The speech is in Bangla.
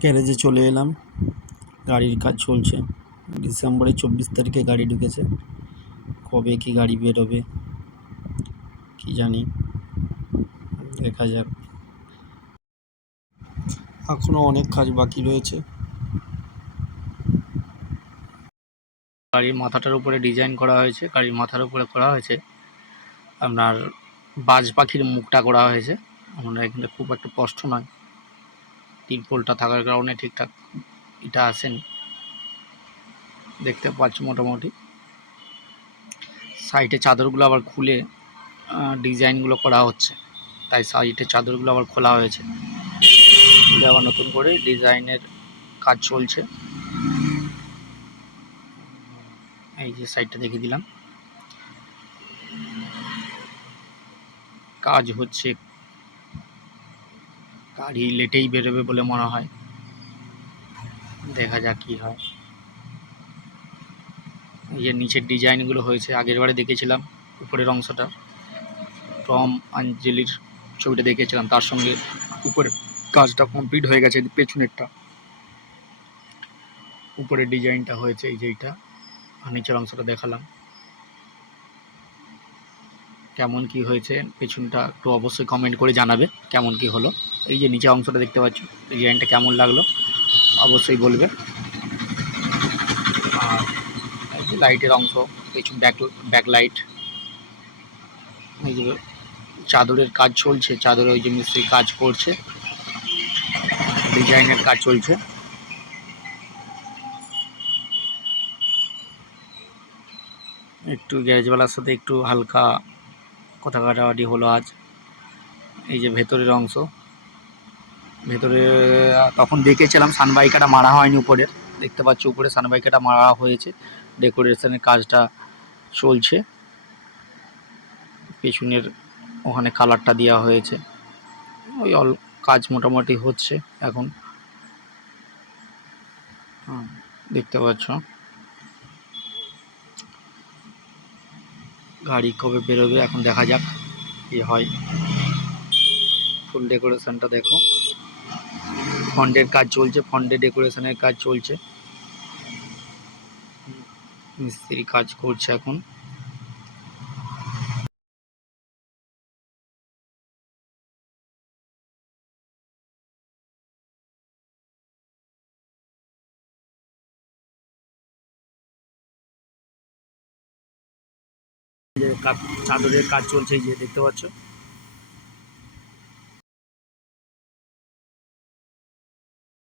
গ্যারেজে চলে এলাম। গাড়ির কাজ চলছে। ডিসেম্বরের 24 তারিখে গাড়ি ঢুকেছে। কবে কি গাড়ি বেরোবে কি জানি, দেখা যাক। এখনো অনেক কাজ বাকি রয়েছে। গাড়ির মাথাটার উপরে ডিজাইন করা হয়েছে। গাড়ির মাথার উপরে করা হয়েছে আপনার বাজ পাখির মুখটা করা হয়েছে। আমরা এখানে খুব একটা কষ্ট নয়, তিরপলটা থাকার কারণে ঠিকঠাক এটা আসেনি, দেখতে পাচ্ছি। মোটামুটি সাইডে চাদরগুলো আবার খুলে ডিজাইনগুলো করা হচ্ছে, তাই সাইডে চাদরগুলো আবার খোলা হয়েছে, খুলে আবার নতুন করে ডিজাইনের কাজ চলছে। এই যে সাইডটা দেখিয়ে দিলাম, কাজ হচ্ছে। গাড়ি লেটেই বেরোবে বলে মনে হয়, দেখা যাক কি হয়। এই যে নিচের ডিজাইনগুলো হয়েছে, আগের বারে দেখেছিলাম উপরের অংশটা, টম আঞ্জলির ছবিটা দেখেছিলাম, তার সঙ্গে উপরের কাজটা কমপ্লিট হয়ে গেছে। পেছনেরটা উপরের ডিজাইনটা হয়েছে এই যে এইটা, আর নিচের অংশটা দেখালাম। কেমন কি হয়েছে পেছনটা একটু অবশ্যই কমেন্ট করে জানাবে কেমন কি হলো। এই যে নিচের অংশটা দেখতে পাচ্ছ, ডিজাইনটা কেমন লাগলো অবশ্যই বলবে। আর এই যে লাইটের অংশ, পেছন ব্যাক লাইট। এই যে চাদরের কাজ চলছে, চাদরে ওই যে মিস্ত্রি কাজ করছে, ডিজাইনের কাজ চলছে। একটু গ্যারেজওয়ালার সাথে একটু হালকা কথা কাটাকাটি হলো আজ। এই যে ভেতরের অংশ, ভেতরে তখন দেখেছিলাম সানবাইকাটা মারা হয়নি উপরের, দেখতে পাচ্ছ উপরে সানবাইকাটা মারা হয়েছে, ডেকোরেশনের কাজটা চলছে। পেছনের ওখানে কালারটা দেওয়া হয়েছে, ওই কাজ মোটামুটি হচ্ছে এখন। দেখতে পাচ্ছ গাড়ি কবে বেরোবে এখন দেখা যাক কি হয়। ফুল ডেকোরেশনটা দেখো, ফন্টের কাজ চলছে, ফন্টে ডেকোরেশনের কাজ চলছে, মিস্ত্রি কাজ করছে এখন। চাদরের কাজ চলছে, এই যে দেখতে পাচ্ছ।